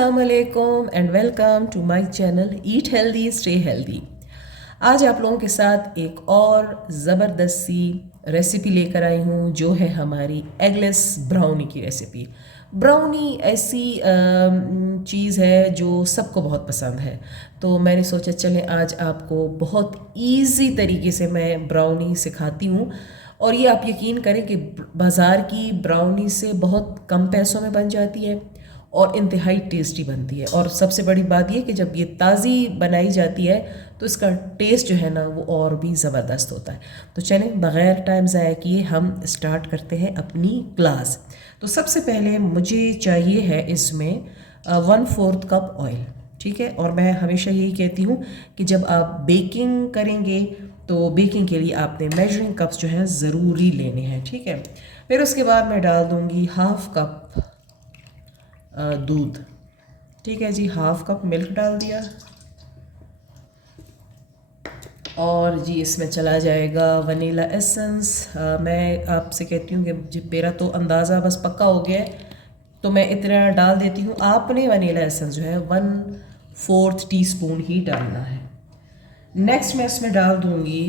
अस्सलामुअलैकुम and welcome to my channel eat healthy stay healthy. आज आप लोगों के साथ एक और ज़बरदस्त सी रेसिपी लेकर आई हूँ जो है हमारी एगलेस ब्राउनी की रेसिपी। ब्राउनी ऐसी चीज़ है जो सबको बहुत पसंद है, तो मैंने सोचा चलें आज आपको बहुत इजी तरीके से मैं ब्राउनी सिखाती हूँ। और ये आप यकीन करें कि बाज़ार की ब्राउनी से बहुत कम पैसों में बन जाती है और इंतहाई टेस्टी बनती है। और सबसे बड़ी बात ये कि जब ये ताज़ी बनाई जाती है तो इसका टेस्ट जो है ना वो और भी ज़बरदस्त होता है। तो चलें बग़ैर टाइम ज़ाया किए हम स्टार्ट करते हैं अपनी क्लास। तो सबसे पहले मुझे चाहिए है इसमें 1/4 कप ऑयल, ठीक है। और मैं हमेशा यही कहती हूँ कि जब आप बेकिंग करेंगे तो बेकिंग के लिए आपने मेजरिंग कप्स जो हैं ज़रूरी लेने हैं, ठीक है। फिर उसके बाद मैं डाल दूँगी 1/2 कप दूध, ठीक है जी। 1/2 कप मिल्क डाल दिया और जी इसमें चला जाएगा वनीला एसेंस। मैं आपसे कहती हूँ कि मेरा तो अंदाज़ा बस पक्का हो गया है तो मैं इतना डाल देती हूँ। आपने वनीला एसेंस जो है 1/4 टीस्पून ही डालना है। नेक्स्ट मैं इसमें डाल दूँगी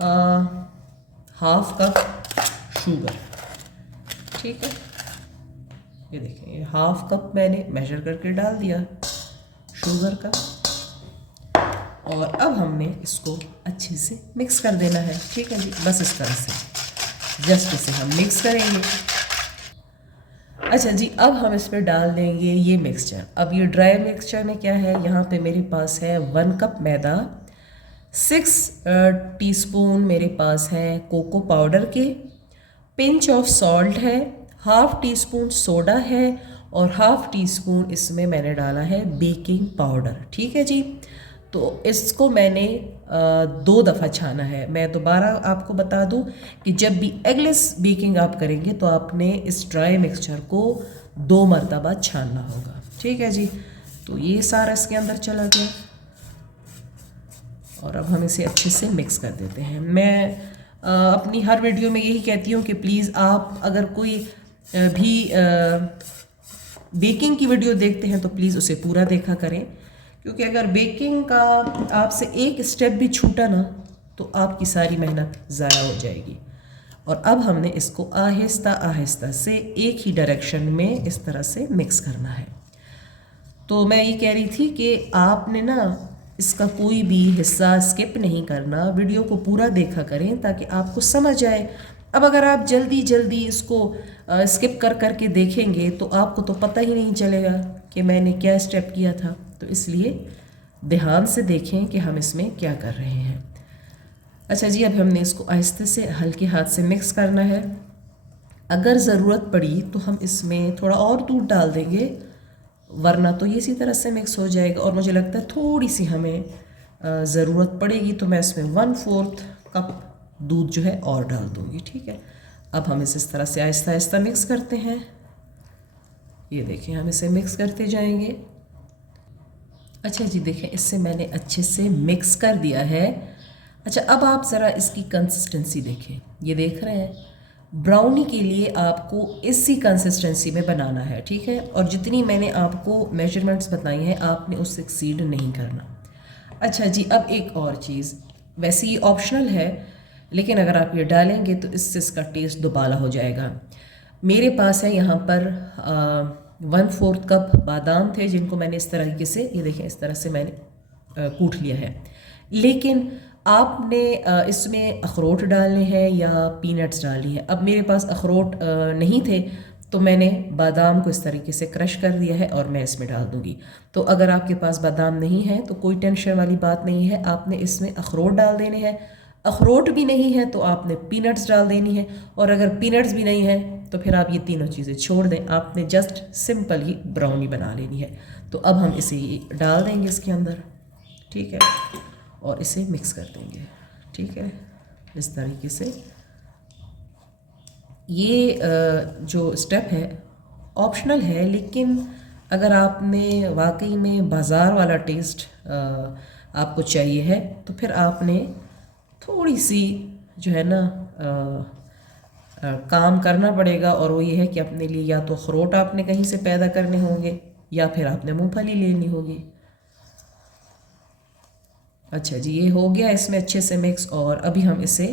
1/2 कप शुगर, ठीक है। ये देखें, ये 1/2 कप मैंने मेजर करके डाल दिया शुगर का। और अब हमने इसको अच्छे से मिक्स कर देना है, ठीक है जी। बस इस तरह से जस्ट इसे हम मिक्स करेंगे। अच्छा जी, अब हम इसमें डाल देंगे ये मिक्सचर। अब ये ड्राई मिक्सचर में क्या है, यहाँ पे मेरे पास है 1 कप मैदा, 6 टीस्पून मेरे पास है कोको पाउडर के, पिंच ऑफ सॉल्ट है, 1/2 टीस्पून सोडा है और 1/2 टीस्पून इसमें मैंने डाला है बेकिंग पाउडर, ठीक है जी। तो इसको मैंने 2 दफ़ा छाना है। मैं दोबारा आपको बता दूं कि जब भी एगलेस बेकिंग आप करेंगे तो आपने इस ड्राई मिक्सचर को 2 मरतबा छानना होगा, ठीक है जी। तो ये सारा इसके अंदर चला गया और अब हम इसे अच्छे से मिक्स कर देते हैं। मैं अपनी हर वीडियो में यही कहती हूँ कि प्लीज़ आप अगर कोई भी बेकिंग की वीडियो देखते हैं तो प्लीज़ उसे पूरा देखा करें, क्योंकि अगर बेकिंग का आपसे एक स्टेप भी छूटा ना तो आपकी सारी मेहनत ज़ाया हो जाएगी। और अब हमने इसको आहिस्ता आहिस्ता से एक ही डायरेक्शन में इस तरह से मिक्स करना है। तो मैं ये कह रही थी कि आपने ना इसका कोई भी हिस्सा स्किप नहीं करना, वीडियो को पूरा देखा करें ताकि आपको समझ आए। अब अगर आप जल्दी जल्दी इसको स्किप कर करके देखेंगे तो आपको तो पता ही नहीं चलेगा कि मैंने क्या स्टेप किया था। तो इसलिए ध्यान से देखें कि हम इसमें क्या कर रहे हैं। अच्छा जी, अब हमने इसको आहिस्ते से हल्के हाथ से मिक्स करना है। अगर ज़रूरत पड़ी तो हम इसमें थोड़ा और दूध डाल देंगे, वरना तो ये इसी तरह से मिक्स हो जाएगा। और मुझे लगता है थोड़ी सी हमें ज़रूरत पड़ेगी तो मैं इसमें 1/4 कप दूध जो है और डाल दूँगी, ठीक है। अब हम इस तरह से आहिस्ता आहिस्ता मिक्स करते हैं। ये देखें, हम इसे मिक्स करते जाएंगे। अच्छा जी, देखें इससे मैंने अच्छे से मिक्स कर दिया है। अच्छा, अब आप ज़रा इसकी कंसिस्टेंसी देखें। ये देख रहे हैं, ब्राउनी के लिए आपको इसी कंसिस्टेंसी में बनाना है, ठीक है। और जितनी मैंने आपको मेजरमेंट्स बताई हैं आपने उससे एक्सीड नहीं करना। अच्छा जी, अब एक और चीज़, वैसे ये ऑप्शनल है लेकिन अगर आप ये डालेंगे तो इससे इसका टेस्ट दोबाला हो जाएगा। मेरे पास है यहाँ पर 1/4 कप बादाम थे जिनको मैंने इस तरीके से, ये देखें इस तरह से मैंने कूट लिया है। लेकिन आपने इसमें अखरोट डालने हैं या पीनट्स डालनी है। अब मेरे पास अखरोट नहीं थे तो मैंने बादाम को इस तरीके से क्रश कर दिया है और मैं इसमें डाल दूँगी। तो अगर आपके पास बादाम नहीं है तो कोई टेंशन वाली बात नहीं है, आपने इसमें अखरोट डाल देने हैं। अखरोट भी नहीं है तो आपने पीनट्स डाल देनी है, और अगर पीनट्स भी नहीं है तो फिर आप ये तीनों चीज़ें छोड़ दें। आपने जस्ट सिंपल ही ब्राउनी बना लेनी है। तो अब हम इसे डाल देंगे इसके अंदर, ठीक है, और इसे मिक्स कर देंगे, ठीक है, इस तरीके से। ये जो स्टेप है ऑप्शनल है, लेकिन अगर आपने वाकई में बाज़ार वाला टेस्ट आपको चाहिए है तो फिर आपने थोड़ी सी जो है ना काम करना पड़ेगा, और वो ये है कि अपने लिए या तो अखरोट आपने कहीं से पैदा करने होंगे या फिर आपने मूंगफली लेनी होगी। अच्छा जी, ये हो गया इसमें अच्छे से मिक्स, और अभी हम इसे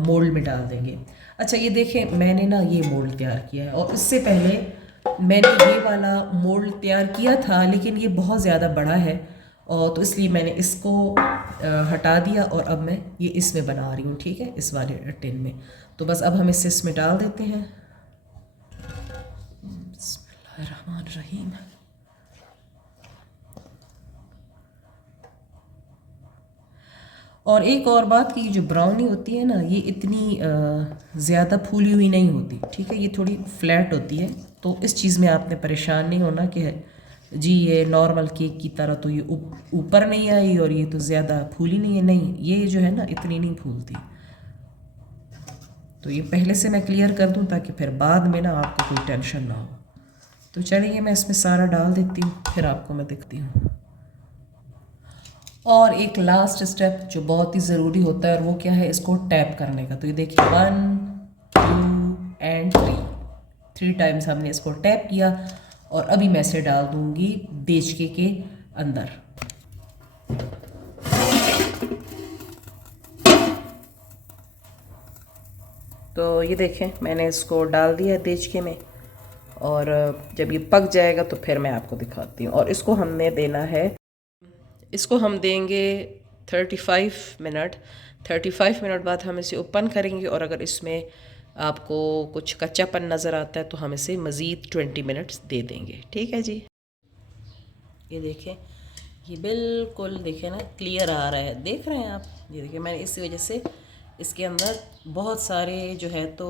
मोल्ड में डाल देंगे। अच्छा ये देखें, मैंने ना ये मोल्ड तैयार किया है, और इससे पहले मैंने ये वाला मोल्ड तैयार किया था, लेकिन ये बहुत ज़्यादा बड़ा है, और तो इसलिए मैंने इसको हटा दिया, और अब मैं ये इसमें बना रही हूँ, ठीक है, इस वाले टिन में। तो बस अब हम इसे इसमें डाल देते हैं। बिस्मिल्लाहिर्रहमानिर्रहीम। और एक और बात कि जो ब्राउनी होती है ना, ये इतनी ज़्यादा फूली हुई नहीं होती, ठीक है, ये थोड़ी फ्लैट होती है। तो इस चीज़ में आपने परेशान नहीं होना कि जी ये नॉर्मल केक की तरह तो ये ऊपर नहीं आई और ये तो ज़्यादा फूली नहीं है। नहीं, ये जो है ना इतनी नहीं फूलती। तो ये पहले से मैं क्लियर कर दूं ताकि फिर बाद में ना आपको कोई टेंशन ना हो। तो चलिए मैं इसमें सारा डाल देती हूँ, फिर आपको मैं दिखती हूँ। और एक लास्ट स्टेप जो बहुत ही ज़रूरी होता है, और वो क्या है, इसको टैप करने का। तो ये देखिए 1 2 एंड 3 टाइम्स हमने इसको टैप किया, और अभी मैं इसे डाल दूंगी देचके के अंदर। तो ये देखें मैंने इसको डाल दिया देचके में, और जब ये पक जाएगा तो फिर मैं आपको दिखाती हूँ। और इसको हमने देना है, इसको हम देंगे 35 मिनट। 35 मिनट बाद हम इसे ओपन करेंगे, और अगर इसमें आपको कुछ कच्चापन नज़र आता है तो हम इसे मज़ीद 20 मिनट्स दे देंगे, ठीक है जी। ये देखें, ये बिल्कुल देखें ना क्लियर आ रहा है, देख रहे हैं आप। ये देखिए मैंने इसी वजह से इसके अंदर बहुत सारे जो है तो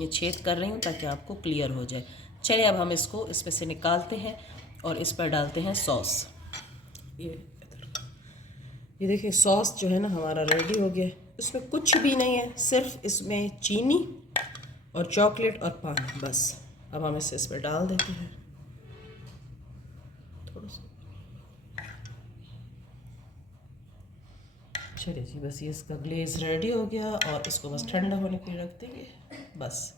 ये छेद कर रही हूँ ताकि आपको क्लियर हो जाए। चलिए अब हम इसको इसमें से निकालते हैं और इस पर डालते हैं सॉस। ये देखिए सॉस जो है ना हमारा रेडी हो गया। इसमें कुछ भी नहीं है, सिर्फ इसमें चीनी और चॉकलेट और पानी, बस। अब हम इसे इस पर डाल देते हैं थोड़ा सा। चलिए जी, बस ये इसका ग्लेज रेडी हो गया, और इसको बस ठंडा होने के लिए रख देंगे, बस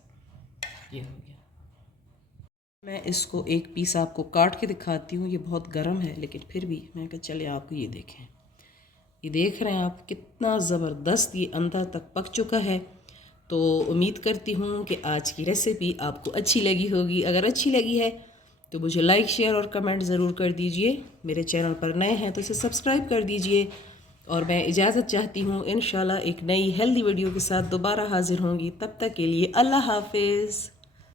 ये हो गया। मैं इसको एक पीस आपको काट के दिखाती हूँ। ये बहुत गर्म है लेकिन फिर भी मैं कहा चले आपको ये देखें। ये देख रहे हैं आप कितना ज़बरदस्त ये अंदर तक पक चुका है। तो उम्मीद करती हूँ कि आज की रेसिपी आपको अच्छी लगी होगी। अगर अच्छी लगी है तो मुझे लाइक शेयर और कमेंट ज़रूर कर दीजिए। मेरे चैनल पर नए हैं तो इसे सब्सक्राइब कर दीजिए, और मैं इजाज़त चाहती हूँ। इंशाल्लाह एक नई हेल्दी वीडियो के साथ दोबारा हाज़िर होंगी। तब तक के लिए अल्लाह हाफिज़।